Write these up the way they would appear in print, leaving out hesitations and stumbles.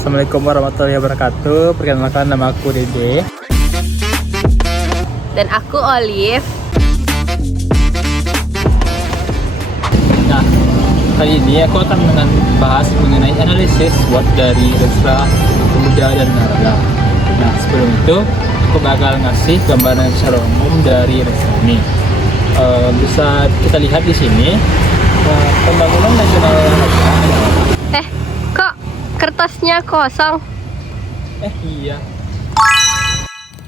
Assalamualaikum warahmatullahi wabarakatuh. Perkenalkan, nama aku Dede. Dan aku Olive. Nah, kali ini aku akan bahas mengenai analisis SWOT dari Renstra Pemuda dan Olahraga. Nah, sebelum itu aku bakal ngasih gambaran secara umum dari Renstra ini. Bisa kita lihat di sini pembangunan nasional olahraga. Kok kertasnya kosong? Iya.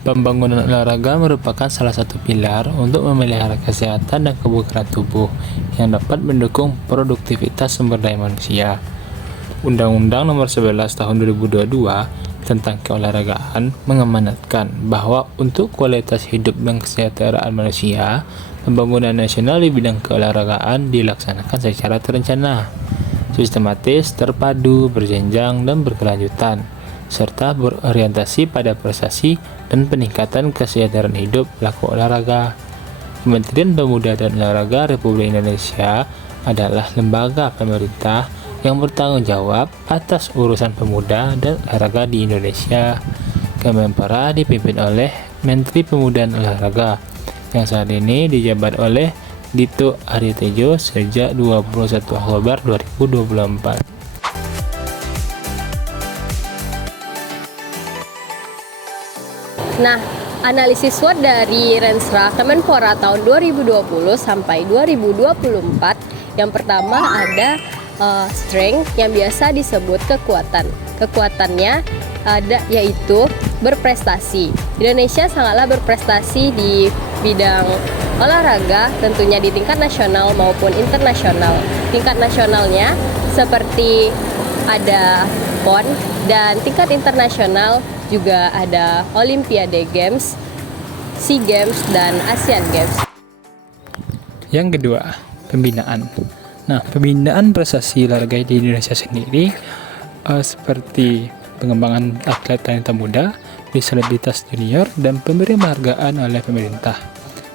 Pembangunan olahraga merupakan salah satu pilar untuk memelihara kesehatan dan kebugaran tubuh yang dapat mendukung produktivitas sumber daya manusia. Undang-Undang Nomor 11 Tahun 2022 tentang keolahragaan mengamanatkan bahwa untuk kualitas hidup dan kesejahteraan manusia, pembangunan nasional di bidang keolahragaan dilaksanakan secara terencana, sistematis, terpadu, berjenjang, dan berkelanjutan, serta berorientasi pada prestasi dan peningkatan kesejahteraan hidup pelaku olahraga. Kementerian Pemuda dan Olahraga Republik Indonesia adalah lembaga pemerintah yang bertanggung jawab atas urusan pemuda dan olahraga di Indonesia. Kemenpora dipimpin oleh Menteri Pemuda dan Olahraga yang saat ini dijabat oleh Dito Aryo sejak 21 Oktober 2024. Nah, analisis SWOT dari Renstra Kemenpora tahun 2020 sampai 2024. Yang pertama ada strength yang biasa disebut kekuatan. Kekuatannya ada yaitu berprestasi. Indonesia sangatlah berprestasi di bidang olahraga, tentunya di tingkat nasional maupun internasional. Tingkat nasionalnya seperti ada PON, dan tingkat internasional juga ada Olimpiade Games, SEA Games, dan Asian Games. Yang kedua, pembinaan. Nah, pembinaan prestasi olahraga di Indonesia sendiri seperti pengembangan atlet talenta muda, disabilitas junior, dan pemberian penghargaan oleh pemerintah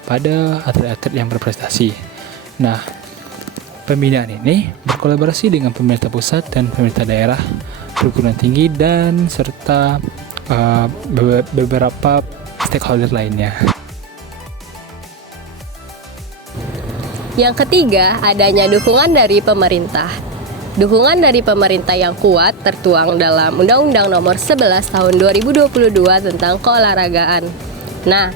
pada atlet-atlet yang berprestasi. Nah, pembinaan ini berkolaborasi dengan pemerintah pusat dan pemerintah daerah, perguruan tinggi, dan serta beberapa stakeholder lainnya. Yang ketiga, adanya dukungan dari pemerintah. Dukungan dari pemerintah yang kuat tertuang dalam Undang-Undang Nomor 11 Tahun 2022 tentang keolahragaan. Nah,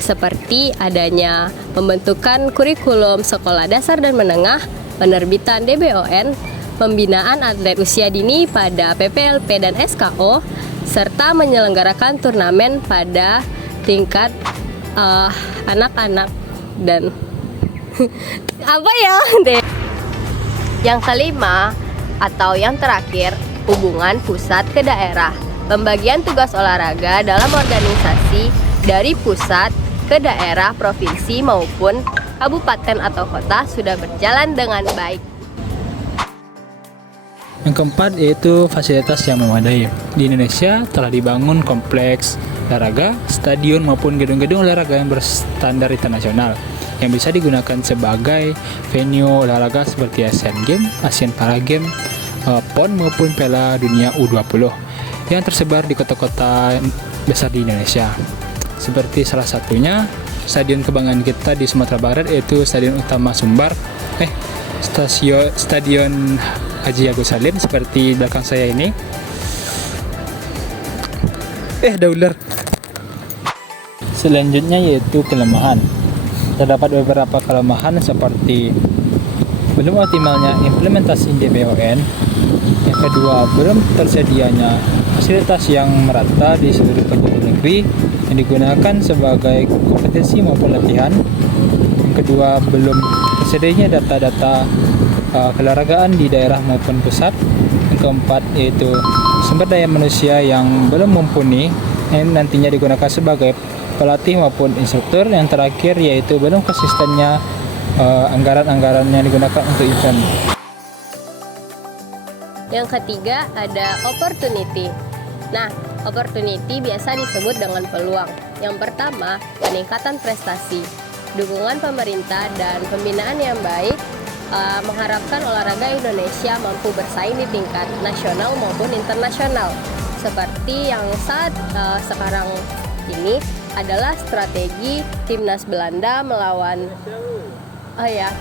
seperti adanya pembentukan kurikulum sekolah dasar dan menengah, penerbitan DBON, pembinaan atlet usia dini pada PPLP dan SKO, serta menyelenggarakan turnamen pada tingkat anak-anak dan apa ya? Yang kelima atau yang terakhir, hubungan pusat ke daerah. Pembagian tugas olahraga dalam organisasi dari pusat ke daerah, provinsi maupun kabupaten atau kota sudah berjalan dengan baik. Yang keempat yaitu fasilitas yang memadai. Di Indonesia telah dibangun kompleks olahraga, stadion maupun gedung-gedung olahraga yang berstandar internasional yang bisa digunakan sebagai venue olahraga seperti Asian Games, Asian Para Games, PON maupun Piala Dunia U20 yang tersebar di kota-kota besar di Indonesia. Seperti salah satunya stadion kebanggaan kita di Sumatera Barat yaitu Stadion Utama Sumbar, Stadion Haji Agus Salim seperti belakang saya ini. Ada ular. Selanjutnya yaitu kelemahan. Terdapat beberapa kelemahan seperti belum optimalnya implementasi DBON. Yang kedua, belum tersedianya fasilitas yang merata di seluruh penjuru negeri yang digunakan sebagai kompetensi maupun latihan. Yang kedua, belum tersedianya data-data keolahragaan di daerah maupun pusat. Yang keempat yaitu sumber daya manusia yang belum mumpuni yang nantinya digunakan sebagai pelatih maupun instruktur. Yang terakhir yaitu belum konsistennya anggaran-anggaran yang digunakan untuk event. Yang ketiga ada opportunity. Nah, opportunity biasa disebut dengan peluang. Yang pertama, peningkatan prestasi, dukungan pemerintah dan pembinaan yang baik mengharapkan olahraga Indonesia mampu bersaing di tingkat nasional maupun internasional. Seperti yang saat sekarang ini adalah strategi Timnas Belanda melawan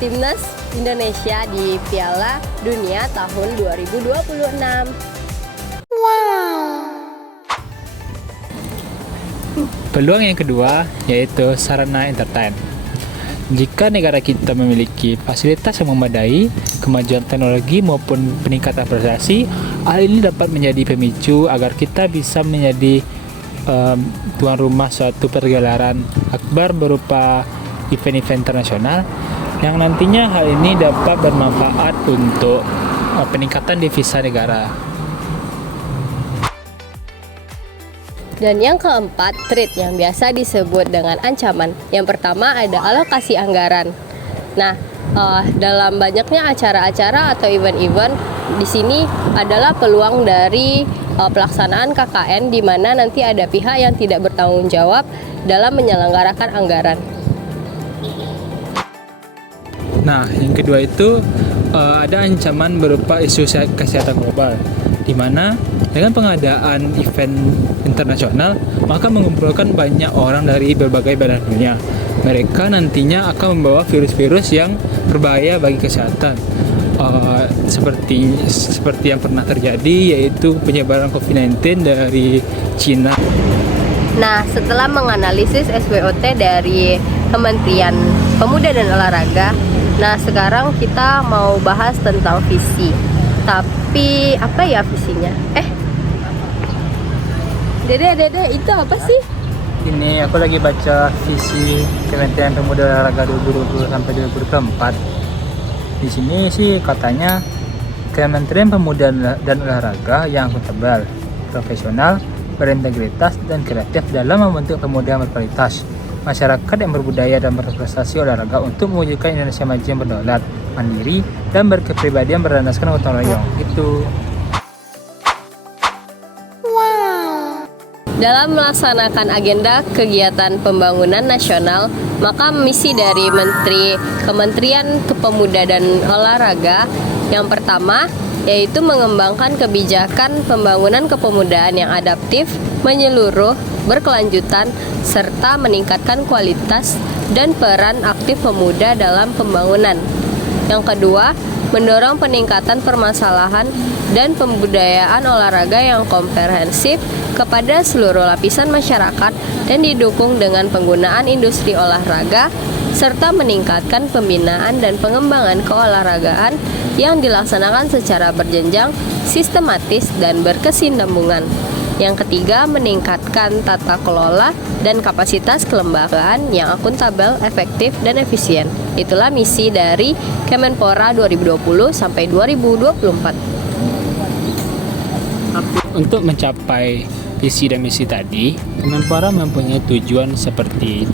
Timnas Indonesia di Piala Dunia tahun 2026. Peluang yang kedua yaitu sarana entertain. Jika negara kita memiliki fasilitas yang memadai, kemajuan teknologi maupun peningkatan prestasi, hal ini dapat menjadi pemicu agar kita bisa menjadi tuan rumah suatu pergelaran akbar berupa event-event internasional yang nantinya hal ini dapat bermanfaat untuk peningkatan devisa negara. Dan yang keempat, threat yang biasa disebut dengan ancaman. Yang pertama ada alokasi anggaran. Nah, dalam banyaknya acara-acara atau event-event di sini adalah peluang dari pelaksanaan KKN di mana nanti ada pihak yang tidak bertanggung jawab dalam menyelenggarakan anggaran. Nah, yang kedua itu ada ancaman berupa isu kesehatan global, di mana dengan pengadaan event internasional maka mengumpulkan banyak orang dari berbagai belahan dunia. Mereka nantinya akan membawa virus-virus yang berbahaya bagi kesehatan, seperti yang pernah terjadi, yaitu penyebaran COVID-19 dari Cina. Nah, setelah menganalisis SWOT dari Kementerian Pemuda dan Olahraga, nah sekarang kita mau bahas tentang visi. Tapi apa ya visinya? Dede, itu apa sih? Ini aku lagi baca visi Kementerian Pemuda dan Olahraga 2020 sampai 2024. Di sini sih katanya Kementerian Pemuda dan Olahraga yang akuntabel, profesional, berintegritas dan kreatif dalam membentuk pemuda yang berkualitas, masyarakat yang berbudaya dan berprestasi olahraga untuk mewujudkan Indonesia maju yang berdaulat, mandiri, dan berkepribadian berdasarkan gotong royong. Itu. Dalam melaksanakan agenda kegiatan pembangunan nasional, maka misi dari Kementerian Pemuda dan Olahraga yang pertama yaitu mengembangkan kebijakan pembangunan kepemudaan yang adaptif, menyeluruh, berkelanjutan, serta meningkatkan kualitas dan peran aktif pemuda dalam pembangunan. Yang kedua, mendorong peningkatan permasalahan dan pembudayaan olahraga yang komprehensif kepada seluruh lapisan masyarakat dan didukung dengan penggunaan industri olahraga serta meningkatkan pembinaan dan pengembangan keolahragaan yang dilaksanakan secara berjenjang, sistematis, dan berkesinambungan. Yang ketiga, meningkatkan tata kelola dan kapasitas kelembagaan yang akuntabel, efektif, dan efisien. Itulah misi dari Kemenpora 2020 sampai 2024. Untuk mencapai visi dan misi tadi, Kemenpora mempunyai tujuan seperti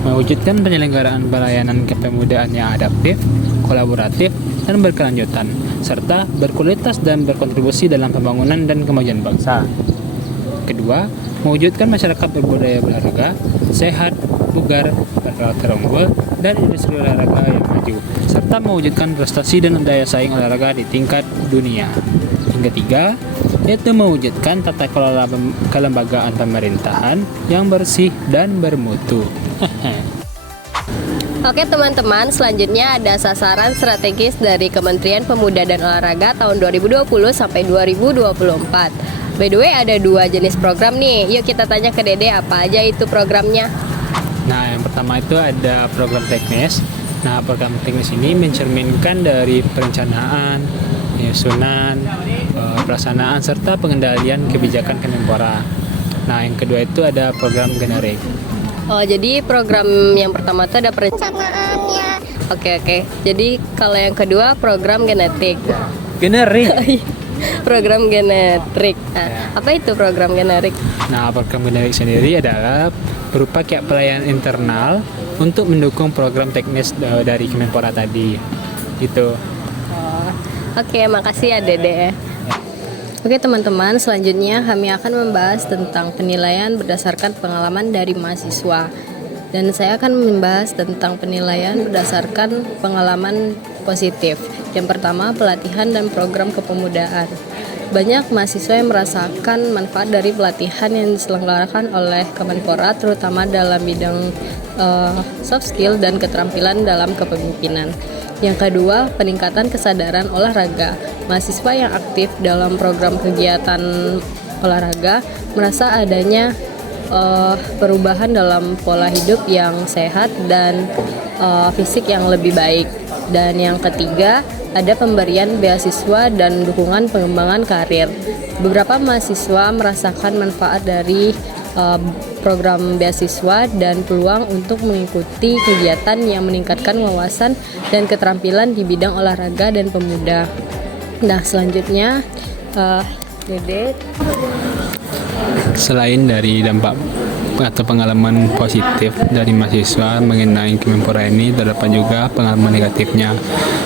mewujudkan penyelenggaraan pelayanan kepemudaan yang adaptif, kolaboratif, dan berkelanjutan, serta berkualitas dan berkontribusi dalam pembangunan dan kemajuan bangsa. Kedua, mewujudkan masyarakat berbudaya berolahraga, sehat, bugar, berkarakter unggul, dan industri olahraga yang maju, serta mewujudkan prestasi dan daya saing olahraga di tingkat dunia. Yang ketiga, yaitu mewujudkan tata kelola kelembagaan pemerintahan yang bersih dan bermutu. Oke teman-teman, selanjutnya ada sasaran strategis dari Kementerian Pemuda dan Olahraga tahun 2020 sampai 2024. By the way, ada 2 jenis program nih. Yuk kita tanya ke Dede apa aja itu programnya. Nah, yang pertama itu ada program teknis. Nah, program teknis ini mencerminkan dari perencanaan, penyusunan, pelaksanaan, serta pengendalian kebijakan Kemenpora. Nah, yang kedua itu ada program generik. Oh, jadi program yang pertama itu ada perencanaannya. Oke. Jadi kalau yang kedua program genetik. Generik. Program generik. Nah, apa itu program generik? Nah, program generik sendiri adalah berupa kayak pelayanan internal untuk mendukung program teknis dari Kemenpora tadi. Gitu. Oke, makasih ya Dede. Oke teman-teman, selanjutnya kami akan membahas tentang penilaian berdasarkan pengalaman dari mahasiswa. Dan saya akan membahas tentang penilaian berdasarkan pengalaman positif. Yang pertama, pelatihan dan program kepemudaan. Banyak mahasiswa yang merasakan manfaat dari pelatihan yang diselenggarakan oleh Kemenpora, terutama dalam bidang soft skill dan keterampilan dalam kepemimpinan. Yang kedua, peningkatan kesadaran olahraga. Mahasiswa yang aktif dalam program kegiatan olahraga merasa adanya perubahan dalam pola hidup yang sehat dan fisik yang lebih baik. Dan yang ketiga, ada pemberian beasiswa dan dukungan pengembangan karir. Beberapa mahasiswa merasakan manfaat dari program beasiswa dan peluang untuk mengikuti kegiatan yang meningkatkan wawasan dan keterampilan di bidang olahraga dan pemuda. Nah, selanjutnya, Dede. Selain dari dampak atau pengalaman positif dari mahasiswa mengenai Kemenpora ini, terdapat juga pengalaman negatifnya.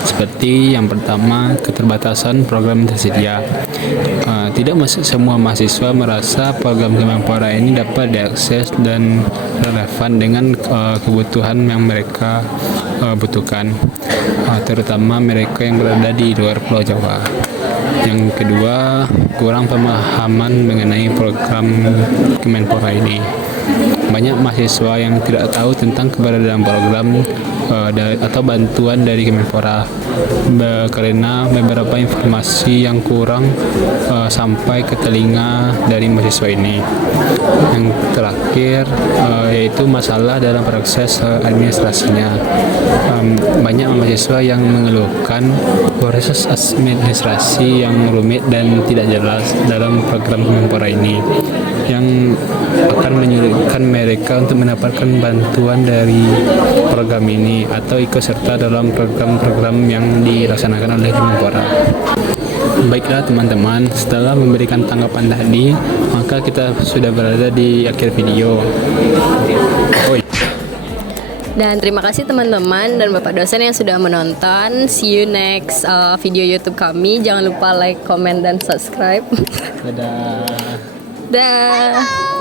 Seperti yang pertama, keterbatasan program tersedia. Tidak semua mahasiswa merasa program Kemenpora ini dapat diakses dan relevan dengan kebutuhan yang mereka butuhkan, terutama mereka yang berada di luar Pulau Jawa. Yang kedua, kurang pemahaman mengenai program Kemenpora ini. Banyak mahasiswa yang tidak tahu tentang keberadaan program atau bantuan dari Kemenpora karena beberapa informasi yang kurang sampai ke telinga dari mahasiswa ini. Yang terakhir yaitu masalah dalam proses administrasinya. Banyak mahasiswa yang mengeluhkan proses administrasi yang rumit dan tidak jelas dalam program Kemenpora ini, yang akan menyulitkan mereka untuk mendapatkan bantuan dari program ini atau ikut serta dalam program-program yang dilaksanakan oleh Kemenpora. Baiklah teman-teman, setelah memberikan tanggapan tadi, maka kita sudah berada di akhir video. Dan terima kasih teman-teman dan Bapak dosen yang sudah menonton. See you next video YouTube kami. Jangan lupa like, comment, dan subscribe. Dadah. Dah.